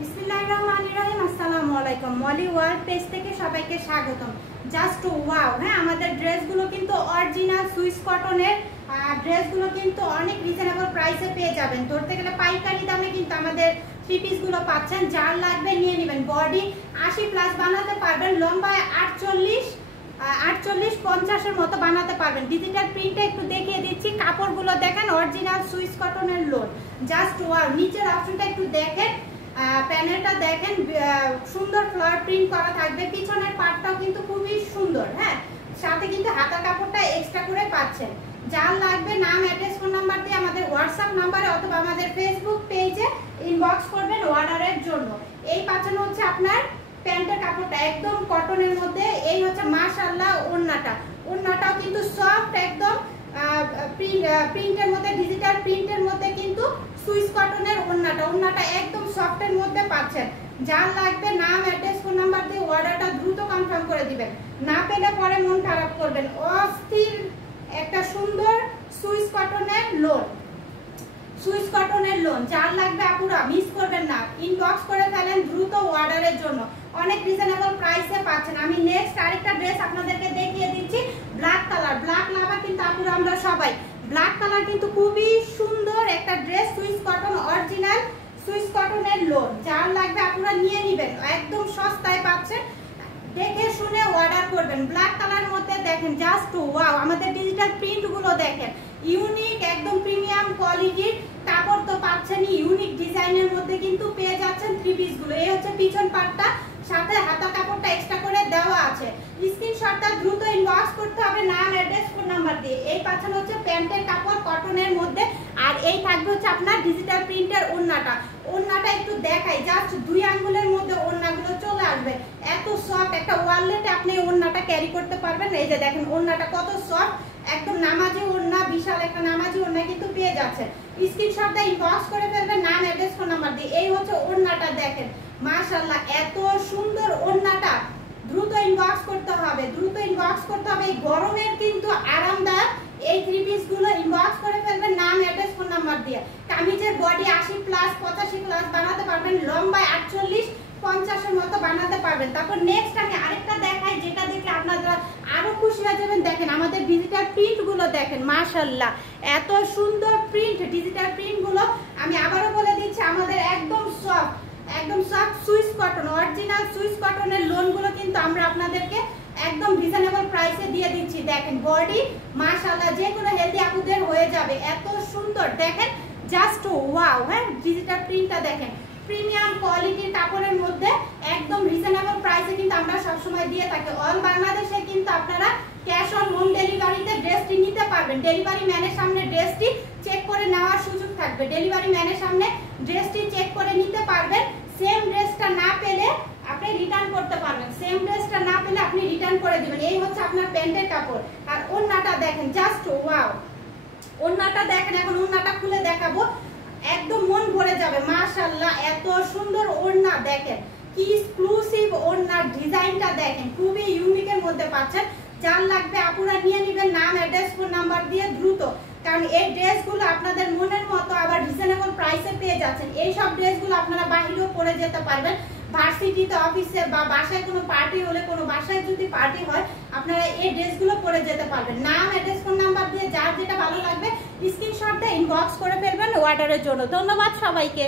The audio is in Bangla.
বিসমিল্লাহিররহমানিররহিম। আসসালামু আলাইকুম। মলি ওয়ার্ল্ড পেজ থেকে সবাইকে স্বাগতম। জাস্ট ওয়াও, হ্যাঁ, আমাদের ড্রেসগুলো কিন্তু অরিজিনাল সুইস কটনের ড্রেসগুলো কিন্তু অনেক রিজনেবল প্রাইসে পেয়ে যাবেন। ধরতে গেলে পাইকারি দামে কিন্তু আমাদের থ্রি পিসগুলো পাচ্ছেন। যার লাগবে নিয়ে নেবেন। বডি 80+ বানাতে পারবেন, লম্বায় 48-50-এর মতো বানাতে পারবেন। ডিজিটাল প্রিন্টে একটু দেখিয়ে দিচ্ছি। কাপড়গুলো দেখেন, অরিজিনাল সুইস কটনের লোন। Just wow. নিচের অপশনটা একটু দেখেন, প্যানেলটা দেখেন, সুন্দর ফ্লাওয়ার প্রিন্ট করা থাকবে। পিছনের পার্টটাও কিন্তু খুবই সুন্দর, হ্যাঁ। সাথে কিন্তু হাতার কাপড়টা এক্সট্রা করে পাচ্ছেন। যার লাগবে নাম, অ্যাড্রেস, ফোন নাম্বার দিয়ে আমাদের হোয়াটসঅ্যাপ নাম্বারে অথবা আমাদের ফেসবুক পেজে ইনবক্স করবেন অর্ডারের জন্য। এই পাচ্ছেন হচ্ছে আপনার প্যান্টের কাপড়টা একদম কটনের মধ্যে। এই হচ্ছে মাশাআল্লাহ ওড়নাটাও কিন্তু সফট, একদম প্রিন্টের মধ্যে, ডিজিটাল প্রিন্টের মধ্যে কিন্তু সুইস কটনের ওড়নাটা একদম সফটের মধ্যে পাচ্ছেন। যার লাগবে নাম, অ্যাড্রেস, ফোন নাম্বার দিয়ে অর্ডারটা দ্রুত কনফার্ম করে দিবেন। না পেলে পরে মন খারাপ করবেন। অস্থির একটা সুন্দর সুইস কটনের লোন যার লাগবে আপুরা মিস করবেন না, ইনবক্স করে ফেলেন দ্রুত অর্ডারের জন্য। অনেক রিজনেবল প্রাইসে পাচ্ছেন। আমি নেক্সট আরেকটা ড্রেস আপনাদেরকে দেখিয়ে দিচ্ছি। ব্ল্যাক লাভার কিন্তু আপুরা আমরা সবাই। ব্ল্যাক কালার কিন্তু খুবই সুন্দর একটা dress, Swiss cotton, original Swiss কটনের লোন। যার লাগবে আপুরা নিয়ে নেবেন, একদম সস্তায় পাচ্ছেন। দেখে শুনে অর্ডার করবেন। ব্ল্যাক কালারের মধ্যে দেখেন, জাস্ট ওয়াও। আমাদের ডিজিটাল প্রিন্টগুলো দেখেন, ইউনিক, একদম প্রিমিয়াম কোয়ালিটির কাপড় তো পাচ্ছেনই। ইউনিক ডিজাইনের মধ্যে কিন্তু পেয়ে যাচ্ছেন থ্রি পিসগুলো। এই হচ্ছে পিছন পার্টটা, সাথে হাতা কাপড়টা এক্সট্রা করে দেওয়া আছে। স্ক্রিনশটটা দ্রুত ইনবক্স করতে হবে নাম, অ্যাড্রেস, ফোন নাম্বার দিয়ে। এই পাচ্ছেন হচ্ছে প্যান্টের কাপড় কটনের মধ্যে, আর এই থাকবে হচ্ছে আপনার ডিজিটাল প্রিন্টের ওড়নাটা একটু দেখাই। জাস্ট 2 আঙ্গুলের মধ্যে ওড়নাগুলো চলে আসবে। এত সফট, একটা ওয়ালেটে আপনি ওড়নাটা ক্যারি করতে পারবেন। এই যে দেখেন ওড়নাটা কত সফট, একদম নামাজি ওড়না, বিশাল একটা নামাজি ওড়না কিন্তু পেয়ে যাচ্ছেন। স্ক্রিনশটটা ইনবক্স করে ফেলবেন নাম, অ্যাড্রেস, ফোন নাম্বার দিয়ে। এই হচ্ছে ওড়নাটা দেখেন, মাশাআল্লাহ এত সুন্দর ওড়নাটা। দ্রুত ইনবক্স করতে হবে। এই গরমের কিন্তু আরামদায়ক এই থ্রি পিস গুলো ইনবক্স করে ফেলবেন নাম, অ্যাড্রেস, ফোন নাম্বার দিয়ে। কামিজের বডি 80+-85+ বানাতে পারবেন, লম্বায় 48-50-এর মতো বানাতে পারবেন। তারপর নেক্সট আমি আরেকটা দেখাই, যেটা দেখলে আপনারা আরো খুশি হয়ে যাবেন। দেখেন আমাদের ডিজিটাল প্রিন্ট গুলো দেখেন, মাশাআল্লাহ এত সুন্দর প্রিন্ট। ডিজিটাল প্রিন্ট গুলো আমি আবারও বলে দিচ্ছি, আমাদের একদম soft Swiss cotton, original Swiss কটনের লোনগুলো কিন্তু আমরা আপনাদেরকে একদম রিজনেবল প্রাইসে দিয়ে দিচ্ছি। দেখেন বডি মাশাআল্লাহ যে কোনো হেলদি আপুদের হয়ে যাবে। এত সুন্দর দেখেন, জাস্ট ওয়াও। হ্যাঁ, ডিজিটাল প্রিন্টটা দেখেন, প্রিমিয়াম কোয়ালিটির কাপড়ের মধ্যে একদম রিজনেবল প্রাইসে কিন্তু আমরা সবসময় দিয়ে থাকি। অল বাংলাদেশে কিন্তু আপনারা ক্যাশ অন হোম ডেলিভারিতে ড্রেসটি নিতে পারবেন। ডেলিভারি ম্যানের সামনে ড্রেসটি চেক করে নেওয়ার সুযোগ থাকবে। ডেলিভারি ম্যানের সামনে ড্রেসটি চেক করে নিতে পারবেন। সেম ড্রেসটা না পেলে আপনি রিটার্ন করতে পারবেন। আপনি রিটার্ন করে দিবেন। এই হচ্ছে আপনার প্যান্টের কাপড়। আর ওড়নাটা দেখেন, জাস্ট ওয়াও। ওড়নাটা দেখেন, এখন ওড়নাটা খুলে দেখাবো, একদম মন ভরে যাবে। মাশাআল্লাহ এত সুন্দর ওড়না দেখেন, কি এক্সক্লুসিভ ওড়নার ডিজাইনটা দেখেন, খুবই ইউনিকের মধ্যে পাচ্ছেন। যার লাগবে আপুরা নিয়ে নেবেন নাম, অ্যাড্রেস, ফোন নাম্বার দিয়ে দ্রুত। কারণ এই ড্রেসগুলো আপনাদের মনের মতো আবার রিজনেবল প্রাইসে পেয়ে যাচ্ছেন। এই সব ড্রেসগুলো আপনারা বাহিরেও পরে যেতে পারবেন। ভার্সিটিতে, অফিসে বা বাসায় কোনো পার্টি হলে, কোনো বাসায় যদি পার্টি হয়, আপনারা এই ড্রেসগুলো পরে যেতে পারবেন। নাম, অ্যাড্রেস, ফোন নাম্বার দিয়ে যার যেটা ভালো লাগবে স্ক্রিনশট দিয়ে ইনবক্স করে ফেলবেন অর্ডারের জন্য। ধন্যবাদ সবাইকে।